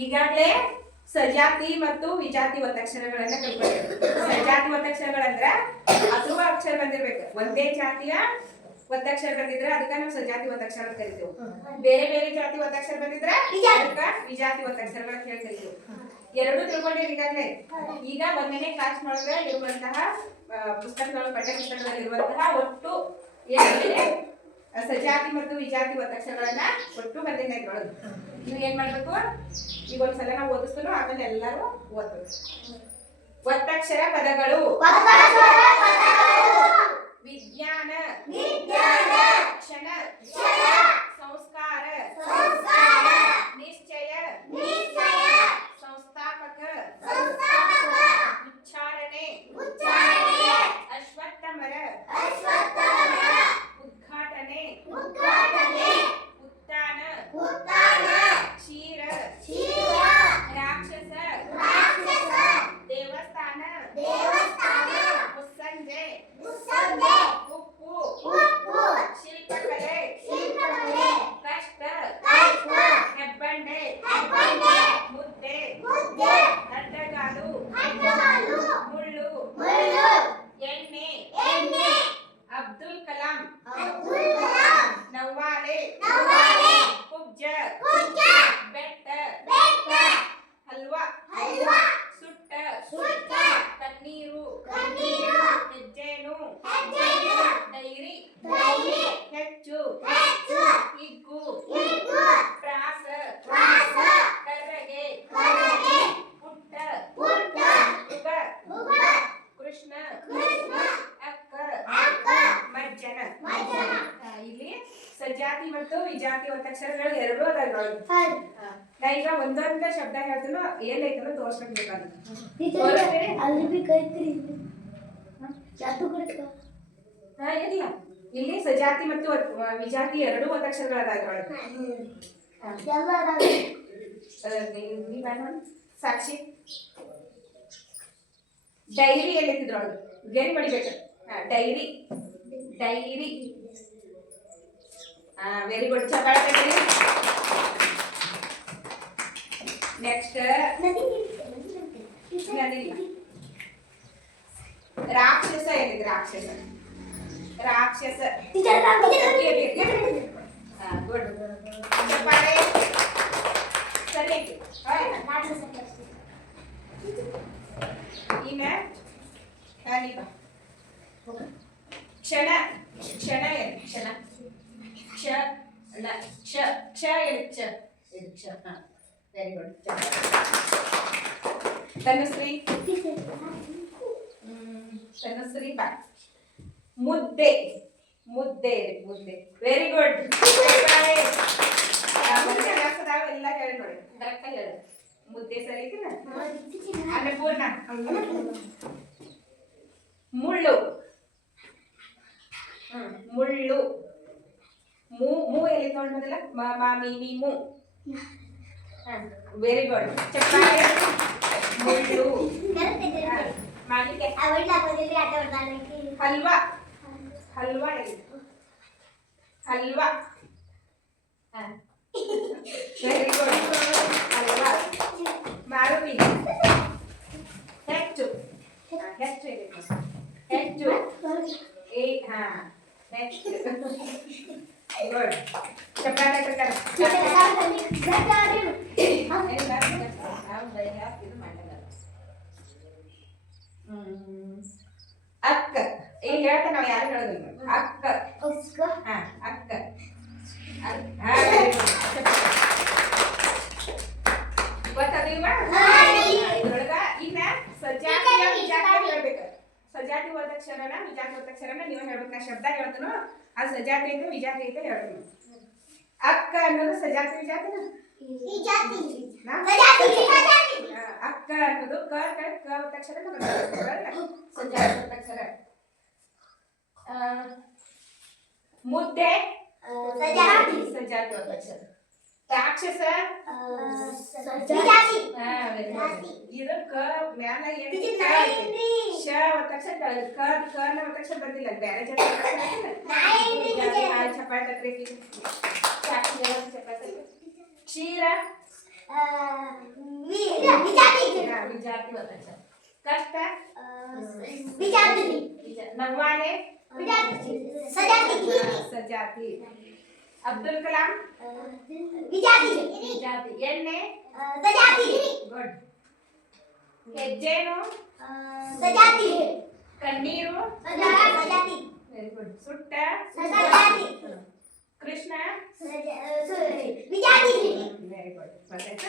ಈಗಾಗಲೇ ಸಜಾತಿ ಮತ್ತು ವಿಜಾತಿ ಒತ್ತಕ್ಷರಗಳನ್ನ ಕಲ್ತ್ಕೊಂಡಿದ್ದೀವಿ. ಸಜಾತಿ ಒತ್ತಕ್ಷರಗಳಂದ್ರ ಅಧ್ರುವ ಅಕ್ಷರ ಬಂದಿರ್ಬೇಕು. ಒಂದೇ ಜಾತಿಯ ಒತ್ತಕ್ಷರ ಬಂದಿದ್ರೆ ಅದಕ್ಕ ನಾವು ಸಜಾತಿ ಒತ್ತಕ್ಷರ ಅಂತ ಕರಿತೀವಿ. ಬೇರೆ ಬೇರೆ ಜಾತಿ ಒತ್ತಕ್ಷರ ಬಂದಿದ್ರೆ ಅದಕ್ಕ ವಿಜಾತಿ ಒತ್ತಕ್ಷರಗಳ ಅಂತ ಹೇಳಿ ಕರಿತೀವಿ. ಎರಡು ತಿಳ್ಕೊಂಡಿರಿ ಈಗಾಗಲೇ. ಈಗ 1ನೇ ಕ್ಲಾಸ್ನೊಳಗೆ ಇರುವಂತಹ ಪುಸ್ತಕಗಳು, ಪಠ್ಯ ಪುಸ್ತಕದಲ್ಲಿ ಇರುವಂತಹ ಒಟ್ಟು ಏನಿದೆ ಸಜಾತಿ ಮತ್ತು ವಿಜಾತಿ ಒತ್ತಕ್ಷರಗಳನ್ನ ಒಟ್ಟು ಬಂದಿದೆ ಇದ್ರೊಳಗೆ. ನೀವು ಏನ್ ಮಾಡ್ಬೇಕು, ಈಗ ಒಂದ್ಸಲ ನಾವು ಓದಿಸ್ತಾನೋ ಆಮೇಲೆ ಎಲ್ಲರೂ ಓದ್ಬೇಕು. ಒತ್ತಕ್ಷರ ಪದಗಳು: ವಿಜ್ಞಾನ, ಕ್ಷಣ, ಸಂಸ್ಕಾರ, ನಿಶ್ಚಯ, ಸಂಸ್ಥಾಪಕ, ಉಚ್ಚಾರಣೆ, ಅಶ್ವತ್ಥಮರ, ಉದ್ಘಾಟನೆ, ಉತ್ಥಾನ, ಕ್ಷೀರ, ರಾಕ್ಷಸ, ದೇವಸ್ಥಾನ, ಮುಸ್ಸಂಜೆ, ಉಪ್ಪು, ಶಿಲ್ಪಕಲೆ, ಕಷ್ಟ, ಹೆಬ್ಬಂಡೆ, ಮುದ್ದೆ, ಅಡ್ಡಗಾಲು, ಮುಳ್ಳು, ಎಣ್ಣೆ, ಅಬ್ದುಲ್ ಕಲಾಂ, ನವ್ವಾಲೆ, ಕುಬ್ಜ, ಬೆಟ್ಟ, ಹಲ್ವಾ, ಸುಟ್ಟ, ಕಣ್ಣೀರು, ಹೆಜ್ಜೇನು, ಡೈರಿ, ಹೆಚ್ಚು, ಹಿಗ್ಗು, ಪ್ರಾಸ, ಕರ್ರಗೆ, ಪುಟ್ಟ, ಉಗ, ಕೃಷ್ಣ, ಅಕ್ಕ, ಮಜ್ಜನ. ಇಲ್ಲಿ ಸಜಾತಿ ಮತ್ತು ವಿಜಾತಿ ಒತ್ತಕ್ಷರಗಳು ಎರಡೂ ಅದಾವ. ನಾ ಈಗ ಒಂದೊಂದ ಶಬ್ದ ಹೇಳ್ತೀನೋ ಏನೈತನೋ ತೋರ್ಸ್ಬೇಕು. ಇಲ್ಲ, ಇಲ್ಲಿ ಸಜಾತಿ ಮತ್ತು ವಿಜಾತಿ ಎರಡೂ ಒತ್ತಕ್ಷರಗಳಾದ. ಸಾಕ್ಷಿ ಡೈರಿ ಏನೈತಿದ್ರೊಳಗೆ ಗೆರಿ ಹೊಡಿಬೇಕು. Dairy, dairy. ವೆರಿ ಗುಡ್, ಚಪ್ಪಾಳೆ ತಗೊಳ್ಳಿ. ನೆಕ್ಸ್ಟ್ ರಾಕ್ಷಸ ಏನಿದೆ? ರಾಕ್ಷಸ, ರಾಕ್ಷಸ. ಗುಡ್, ಚಪ್ಪಾಳೆ. ಸರಿ, ಈಗ ಕ್ಷಣ, ಕ್ಷಣ ಏನು? ಕ್ಷಣ, ಕ್ಷ, ಕ್ಷ, ಕ್ಷ ಏನು? ಕ್ಷ, ಕ್ಷ. Very good. ತನುಶ್ರೀ, ತನುಶ್ರೀ ಬಾ. ಮುದ್ದೆ, ಮುದ್ದೆ, ಮುದ್ದೆ. Very good. ಎಲ್ಲ ಹೇಳಿ ನೋಡಿ, ಕರೆಕ್ಟ್ ಆಗಿ ಹೇಳಿ. ಮುದ್ದೆ ಸರಿ ಐತಿನ? ಅನ್ನಪೂರ್ಣ. ಮುಳ್ಳು, ಮುಳ್ಳು. ಮೂ ಎಲ್ಲಿ ತೊಗೊಂಡಲ್ಲ? ಮಿ ಮೂ. ವೆರಿ ಗುಡ್, ಚಪ್ಪಾಳೆ. ಮುಳ್ಳು. ಹಲ್ವಾ, ಹಲ್ವಾ ಎಲ್ಲಿ? ಹಲ್ವಾ. Very good, halwa. ಮಾರುವಿ. ಹೆಚ್ಚು, ಹೆಚ್ಚು ಇದೆ. ಹೆಚ್ಚು. ನೆಕ್ಸ್ಟ್. ಗುಡ್, ಚಪ್ಪಾಳೆ ಪ್ರಕಾರ. ಅಕ್ಕ. ಈಗ ಹೇಳ್ತಾ ನಾವು ಯಾರು ಹೇಳೋದಿಲ್ಲ. ಅಕ್ಕ, ಅಕ್ಕ. ಇದ್ರೊಳಗ ಈಗ ಸಜಾತಿ ವಿಜಾತಿ ಹೇಳ್ಬೇಕು. ಸಜಾತಿ ಒತ್ತಕ್ಷರನ ವಿಜಾತಿ ಒತ್ತಕ್ಷರನ ನೀವು ಹೇಳ್ಬೇಕು. ನಾ ಶಬ್ದ ಹೇಳ್ತೇನೋ ಅದು ಸಜಾತಿ ಐತೆ ವಿಜಾತಿ ಐತೆ ಹೇಳ್ತೀನಿ. ಅಕ್ಕ ಅನ್ನೋದು ಸಜಾತಿ ವಿಜಾತಿನ? ಅಕ್ಕ ಅನ್ನೋದು ಕ ಒತ್ತಕ್ಷರ ಸಜಾತಿ ಒತ್ತಕ್ಷರ. ಮುದ್ದೆ ಸಜಾತಿ ಒತ್ತಕ್ಷರ. ರಾಕ್ಷಸ ಇದು ಕ ಮ್ಯಾಲ ಶ ಒತ್ತಕ್ಷರ ಕ ನ ಒತ್ತಕ್ಷರ ಬಂದಿಲ್ಲ. ಬೇರೆ ಚಪಾತಿ ಕ್ಷೀರ ವಿಜಾತಿ ಒತ್ತಕ್ಷರ. ಕಷ್ಟ ವಿಜಾತಿ. ನವ್ವಾಲೆ ಸಜಾತಿ. ಅಬ್ದುಲ್ ಕಲಾಂ ವಿಜಾತಿ. ಎಣ್ಣೆ ಸಜಾತಿ. ಗುಡ್. ಹೆಜ್ಜೇನು ಸಜಾತಿ. ಕಣ್ಣೀರು ಸಜಾತಿ. Very good. ಸುಟ್ಟ ಸಜಾತಿ. ಕೃಷ್ಣ ವಿಜಾತಿ. Very good. ಗೊತ್ತಾಯ್ತಾ?